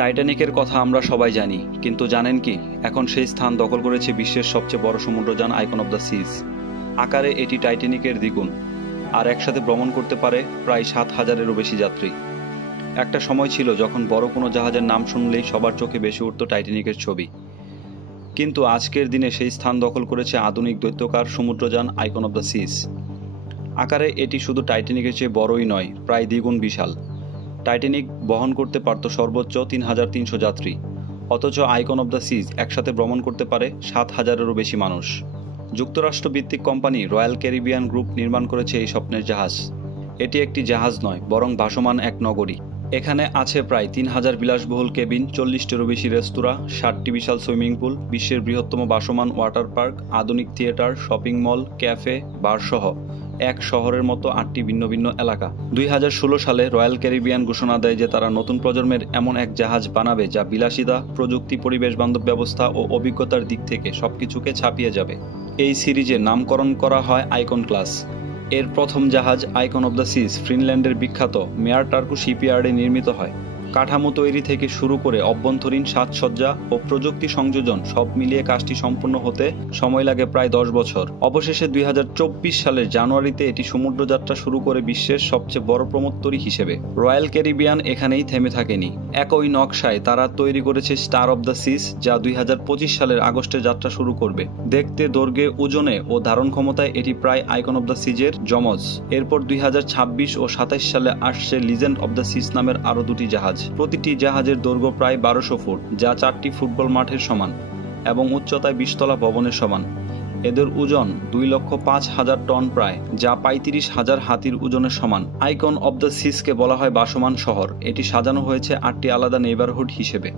টাইটানিকের কথা আমরা সবাই জানি, কিন্তু জানেন কি এখন সেই স্থান দখল করেছে বিশ্বের সবচেয়ে বড় সমুদ্রযান আইকন অব দ্য সিজ। আকারে এটি টাইটানিকের দ্বিগুণ, আর একসাথে ভ্রমণ করতে পারে প্রায় 7,000-এরও বেশি যাত্রী। একটা সময় ছিল যখন বড় কোনো জাহাজের নাম শুনলেই সবার চোখে ভেসে উঠত টাইটানিকের ছবি, কিন্তু আজকের দিনে সেই স্থান দখল করেছে আধুনিক দৈত্যকার সমুদ্রযান আইকন অব দ্য সিজ। আকারে এটি শুধু টাইটানিকের চেয়ে বড়ই নয়, প্রায় দ্বিগুণ বিশাল। টাইটানিক বহন করতে পারত সর্বোচ্চ 3,300 যাত্রী, অথচ আইকন অব দ্য সিজ একসাথে ভ্রমণ করতে পারে 7,000-এরও বেশি মানুষ। যুক্তরাষ্ট্র ভিত্তিক কোম্পানি রয়্যাল ক্যারিবিয়ান গ্রুপ নির্মাণ করেছে এই স্বপ্নের জাহাজ। এটি একটি জাহাজ নয়, বরং ভাসমান এক নগরী। এখানে আছে প্রায় 3,000 বিলাসবহুল কেবিন, 40টিরও বেশি রেস্তোরাঁ, 60টি বিশাল সুইমিং পুল, বিশ্বের বৃহত্তম ভাসমান ওয়াটার পার্ক, আধুনিক থিয়েটার, শপিং মল, ক্যাফে, বারসহ এক শহরের মতো 8টি ভিন্ন ভিন্ন এলাকা। 2016 সালে রয়্যাল ক্যারিবিয়ান ঘোষণা দেয় যে তারা নতুন প্রজন্মের এমন এক জাহাজ বানাবে যা বিলাসিতা, প্রযুক্তি, পরিবেশ বান্ধব ব্যবস্থা ও অভিজ্ঞতার দিক থেকে সবকিছুকে ছাপিয়ে যাবে। এই সিরিজের নামকরণ করা হয় আইকন ক্লাস। এর প্রথম জাহাজ আইকন অব দ্য সিজ ফিনল্যান্ডের বিখ্যাত মেয়ার টার্কু শিপইয়ার্ডে নির্মিত হয়। কাঠামো তৈরি থেকে শুরু করে অভ্যন্তরীণ সাজসজ্জা ও প্রযুক্তি সংযোজন সব মিলিয়ে কাজটি সম্পূর্ণ হতে সময় লাগে প্রায় 10 বছর। অবশেষে 2024 সালের জানুয়ারিতে এটি সমুদ্রযাত্রা শুরু করে বিশ্বের সবচেয়ে বড় প্রমোত্তরী হিসেবে। রয়্যাল ক্যারিবিয়ান এখানেই থেমে থাকেনি। একই নকশায় তারা তৈরি করেছে স্টার অব দ্য সিজ, যা 2025 সালের আগস্টে যাত্রা শুরু করবে। দেখতে, দৈর্ঘ্যে, ওজনে ও ধারণ ক্ষমতায় এটি প্রায় আইকন অব দ্য সিজের যমজ। এরপর 2026 ও 27 সালে আসছে লিজেন্ড অব দ্য সিজ নামের আরও দুটি জাহাজ। প্রতিটি জাহাজের দৈর্ঘ্য প্রায় 1200 ফুট, যা 4টি ফুটবল মাঠের সমান, এবং উচ্চতায় 20 তলা ভবনের সমান। এদের ওজন 2,05,000 টন প্রায়, যা 35,000 হাতির ওজনের সমান। আইকন অব দ্য সিজকে বলা হয় ভাসমান শহর। এটি সাজানো হয়েছে 8টি আলাদা নেইবারহুড হিসেবে।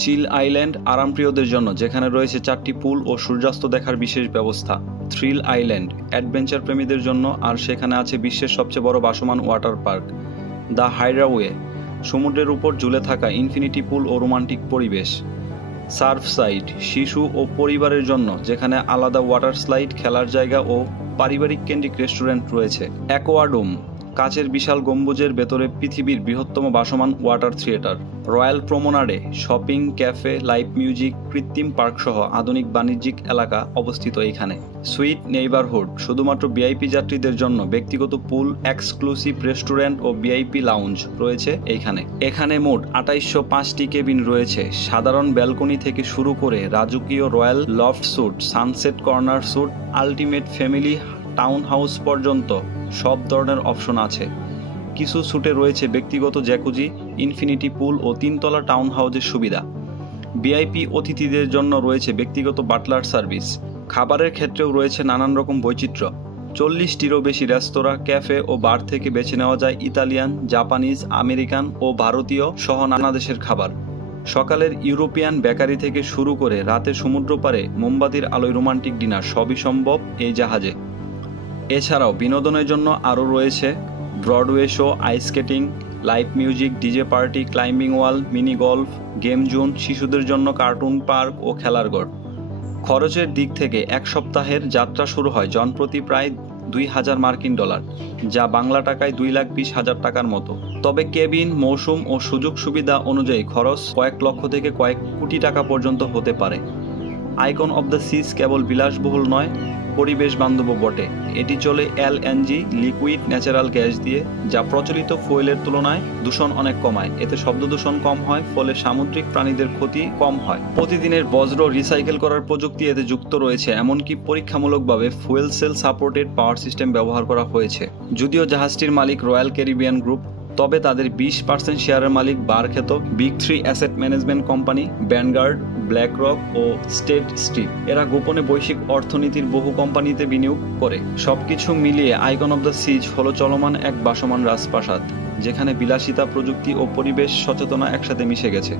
চিল আইল্যান্ড আরামপ্রিয়দের জন্য, যেখানে রয়েছে 4টি পুল ও সূর্যাস্ত দেখার বিশেষ ব্যবস্থা। থ্রিল আইল্যান্ড অ্যাডভেঞ্চার প্রেমীদের জন্য, আর সেখানে আছে বিশ্বের সবচেয়ে বড় ভাসমান ওয়াটার পার্ক দ্য হাইড্রাওয়ে, সমুদ্রের উপর ঝুলে থাকা ইনফিনিটি পুল ও রোমান্টিক পরিবেশ। সার্ফ সাইড শিশু ও পরিবারের জন্য, যেখানে আলাদা ওয়াটার স্লাইড, খেলার জায়গা ও পারিবারিক কেন্দ্রিক রেস্টুরেন্ট রয়েছে। অ্যাকোয়াডোম কাচের বিশাল গম্বুজের ভেতরে পৃথিবীর বৃহত্তম ভাসমান water theatre. Royal promenade shopping, cafe, live music, কৃত্রিম পার্ক সহ আধুনিক বাণিজ্যিক এলাকা অবস্থিত এখানে। সুইট নেইবারহুড শুধুমাত্র ভিআইপি যাত্রীদের জন্য, ব্যক্তিগত পুল, এক্সক্লুসিভ রেস্টুরেন্ট ও ভিআইপি লাউঞ্জ রয়েছে এইখানে। এখানে মোট 2805টি কেবিন রয়েছে, সাধারণ ব্যালকনি থেকে শুরু করে রাজকীয় royal loft suite, sunset corner suite, ultimate family town house পর্যন্ত সব ধরনের অপশন আছে। কিছু স্যুটে রয়েছে ব্যক্তিগত জ্যাকুজি, ইনফিনিটি পুল ও 3তলা টাউন হাউসের সুবিধা। ভিআইপি অতিথিদের জন্য রয়েছে ব্যক্তিগত বাটলার সার্ভিস। খাবারের ক্ষেত্রেও রয়েছে নানান রকম বৈচিত্র্য। 40টিরও বেশি রেস্তোরাঁ, ক্যাফে ও বার থেকে বেছে নেওয়া যায় ইতালিয়ান, জাপানিজ, আমেরিকান ও ভারতীয় সহ নানা দেশের খাবার। সকালের ইউরোপিয়ান বেকারি থেকে শুরু করে রাতে সমুদ্র পাড়ে মোমবাতির আলোয় রোমান্টিক ডিনার সবই সম্ভব এই জাহাজে। এছাড়াও বিনোদনের জন্য আরও রয়েছে Broadway show, ice skating, live music, DJ party, climbing wall, mini golf, game zone, শিশুদের জন্য কার্টুন পার্ক ও খেলার ঘর। খরচের দিক থেকে এক সপ্তাহের যাত্রা শুরু হয় জনপ্রতি প্রায় $2,000, যা বাংলা টাকায় 2,20,000 টাকার মতো। তবে কেবিন, মৌসুম ও সুযোগ সুবিধা অনুযায়ী খরচ কয়েক লক্ষ থেকে কয়েক কোটি টাকা পর্যন্ত হতে পারে। আইকন অব দ্য সিজ কেবল বিলাসবহুল নয়, পরিবেশ বান্ধবও বটে। এটি চলে এলএনজি, লিকুইড ন্যাচারাল গ্যাস দিয়ে, যা প্রচলিত ফুয়েলের তুলনায় দূষণ অনেক কমায়। এতে শব্দ দূষণ কম হয়, ফলে সামুদ্রিক প্রাণীদের ক্ষতি কম হয়। প্রতিদিনের বজ্র রিসাইকেল করার প্রযুক্তি এতে যুক্ত রয়েছে, এমনকি পরীক্ষামূলকভাবে fuel cell supported power system ব্যবহার করা হয়েছে। যদিও জাহাজটির মালিক রয়্যাল ক্যারিবিয়ান গ্রুপ, তবে তাদের 20% শেয়ারের মালিক বারখ্যাত big 3 asset management company Vanguard, BlackRock ও স্টেট স্ট্রিট। এরা গোপনে বৈশ্বিক অর্থনীতির বহু কোম্পানিতে বিনিয়োগ করে। সবকিছু মিলিয়ে আইকন অব দ্য সিজ হলো চলমান এক ভাসমান রাজপ্রাসাদ, যেখানে বিলাসিতা, প্রযুক্তি ও পরিবেশ সচেতনা একসাথে মিশে গেছে।